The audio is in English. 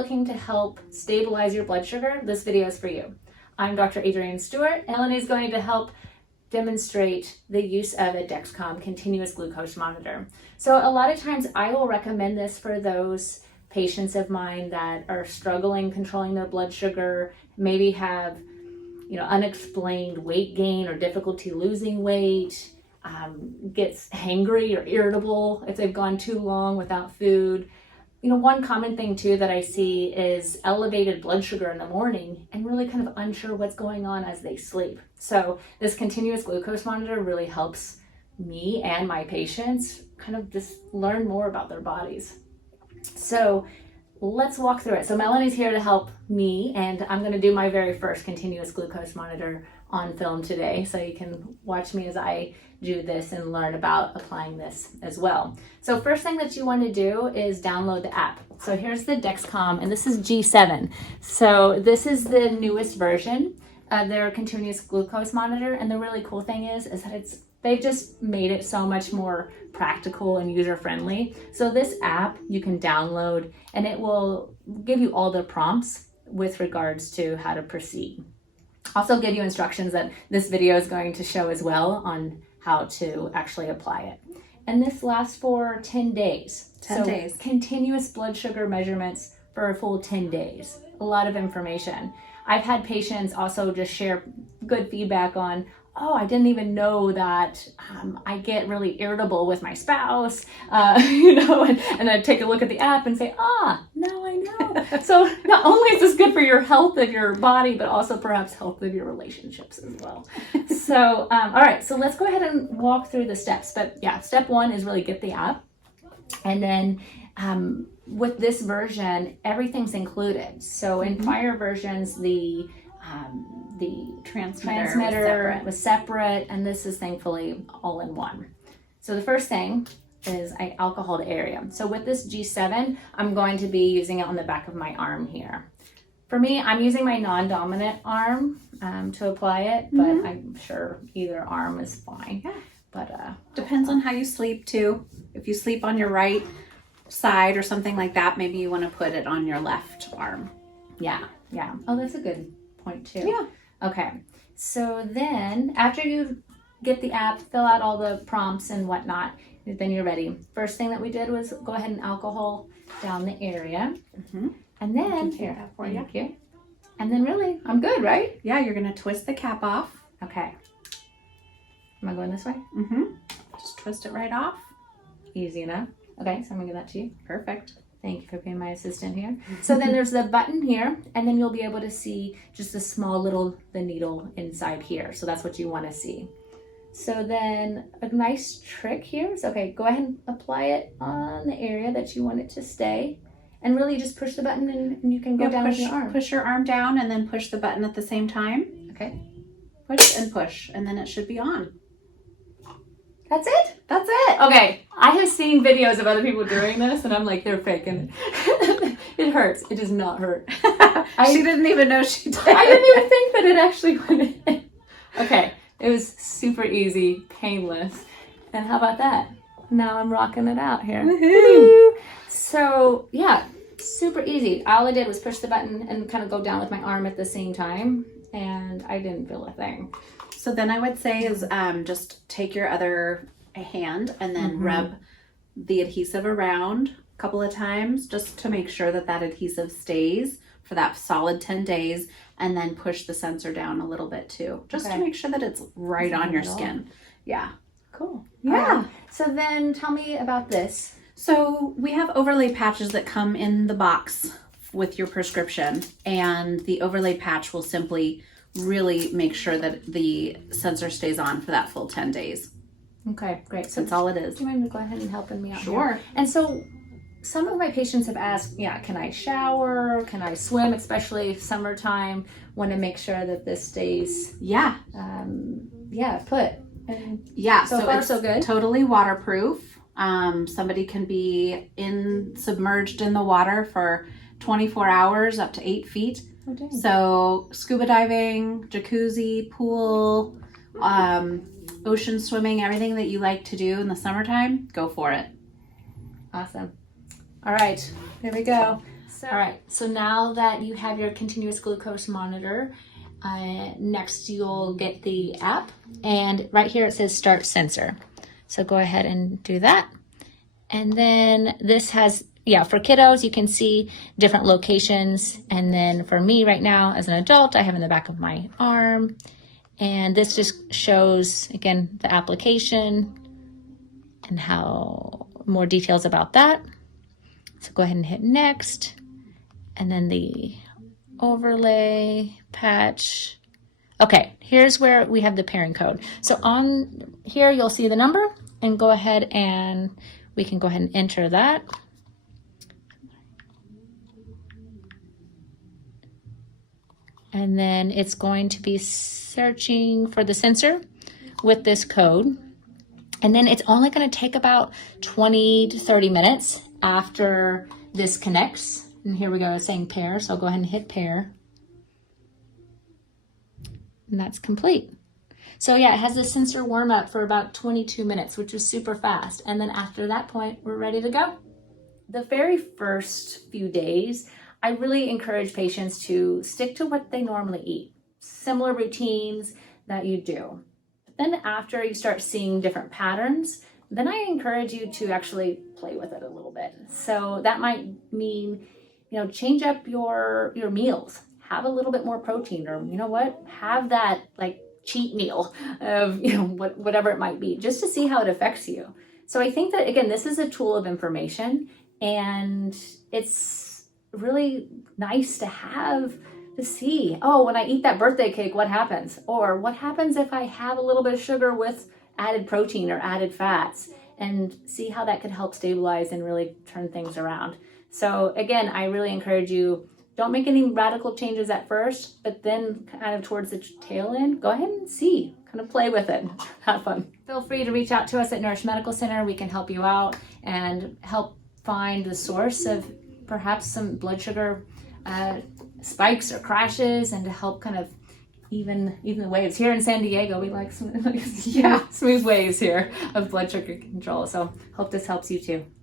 looking to help stabilize your blood sugar, this video is for you. I'm Dr. Adrienne Stewart, and Melanie is going to help demonstrate the use of a Dexcom continuous glucose monitor. So a lot of times I will recommend this for those patients of mine that are struggling controlling their blood sugar, maybe have unexplained weight gain or difficulty losing weight, gets hangry or irritable if they've gone too long without food. One common thing too that I see is elevated blood sugar in the morning and really kind of unsure what's going on as they sleep. So this continuous glucose monitor really helps me and my patients kind of just learn more about their bodies. So let's walk through it. So Melanie's here to help me, and I'm going to do my very first continuous glucose monitor on film today, so you can watch me as I do this and learn about applying this as well. So first thing that you want to do is download the app. So here's the Dexcom, and this is G7. So this is the newest version of their continuous glucose monitor, and the really cool thing is that they've just made it so much more practical and user-friendly. So this app you can download, and it will give you all the prompts with regards to how to proceed. Also give you instructions that this video is going to show as well on how to actually apply it. And this lasts for 10 days. 10 days. Continuous blood sugar measurements for a full 10 days. A lot of information. I've had patients also just share good feedback on, oh, I didn't even know that I get really irritable with my spouse, and I take a look at the app and say, now I know. So not only is this good for your health of your body, but also perhaps health of your relationships as well. So, all right, so let's go ahead and walk through the steps. But yeah, step one is really get the app. And then with this version, everything's included. So in prior versions, the transmitter was separate, and this is thankfully all in one. So the first thing is alcohol to area. So with this G7, I'm going to be using it on the back of my arm here. For me, I'm using my non-dominant arm to apply it, but I'm sure either arm is fine. Yeah. But depends on how you sleep too. If you sleep on your right side or something like that, maybe you want to put it on your left arm. Yeah. Oh, that's a good point too. Yeah. Okay, so then after you get the app, fill out all the prompts and whatnot, then you're ready. First thing that we did was go ahead and alcohol down the area. And then, here, thank you. And then really, I'm good, right? Yeah, you're going to twist the cap off. Okay. Am I going this way? Just twist it right off. Easy enough. Okay, so I'm going to give that to you. Perfect. Thank you for being my assistant here. So then there's the button here, and then you'll be able to see just a small the needle inside here. So that's what you want to see. So then a nice trick here is, okay, go ahead and apply it on the area that you want it to stay. And really just push the button and you can go down with your arm. Push your arm down and then push the button at the same time. Okay. Push and push, and then it should be on. That's it? That's it. Okay, I have seen videos of other people doing this, and I'm like, they're faking it. It hurts. It does not hurt. She didn't even know she did. I didn't even think that it actually went in. Okay, it was super easy, painless. And how about that? Now I'm rocking it out here. Woohoo! So, yeah, super easy. All I did was push the button and kind of go down with my arm at the same time, and I didn't feel a thing. So then I would say is just take your other hand and then rub the adhesive around a couple of times just to make sure that adhesive stays for that solid 10 days, and then push the sensor down a little bit too, just to make sure that it's right on your skin. Yeah. Cool. Yeah. Right. So then tell me about this. So we have overlay patches that come in the box with your prescription, and the overlay patch will simply really make sure that the sensor stays on for that full 10 days. Okay, great. So that's all it is. Do you mind go ahead and helping me out? Sure. Here? And so some of my patients have asked, can I shower? Can I swim? Especially summertime. Want to make sure that this stays. Yeah. Put. And yeah. So far, so good. Totally waterproof. Somebody can be submerged in the water for 24 hours, up to 8 feet. Oh, dang. So scuba diving, jacuzzi, pool, ocean swimming, everything that you like to do in the summertime, go for it. Awesome. All right, here we go. All right, so now that you have your continuous glucose monitor, next you'll get the app, and right here it says start sensor. So go ahead and do that. And then this has, for kiddos, you can see different locations. And then for me right now as an adult, I have in the back of my arm. And this just shows, again, the application and how more details about that. So go ahead and hit next. And then the overlay patch. Okay, here's where we have the pairing code. So on here, you'll see the number, and go ahead and we can go ahead and enter that. And then it's going to be searching for the sensor with this code. And then it's only going to take about 20 to 30 minutes after this connects. And here we go, it's saying pair, so I'll go ahead and hit pair. And that's complete. So yeah, it has the sensor warm up for about 22 minutes, which is super fast. And then after that point, we're ready to go. The very first few days, I really encourage patients to stick to what they normally eat, similar routines that you do. But then after you start seeing different patterns, then I encourage you to actually play with it a little bit. So that might mean, change up your meals. Have a little bit more protein, or have that like cheat meal of whatever it might be, just to see how it affects you. So I think that, again, this is a tool of information, and it's really nice to have to see, oh, when I eat that birthday cake, what happens? Or what happens if I have a little bit of sugar with added protein or added fats, and see how that could help stabilize and really turn things around. So again, I really encourage you, don't make any radical changes at first, but then kind of towards the tail end, go ahead and see, kind of play with it, have fun. Feel free to reach out to us at Nourish Medical Center. We can help you out and help find the source of perhaps some blood sugar spikes or crashes, and to help kind of even the waves. Here in San Diego, we like smooth waves here of blood sugar control. So hope this helps you too.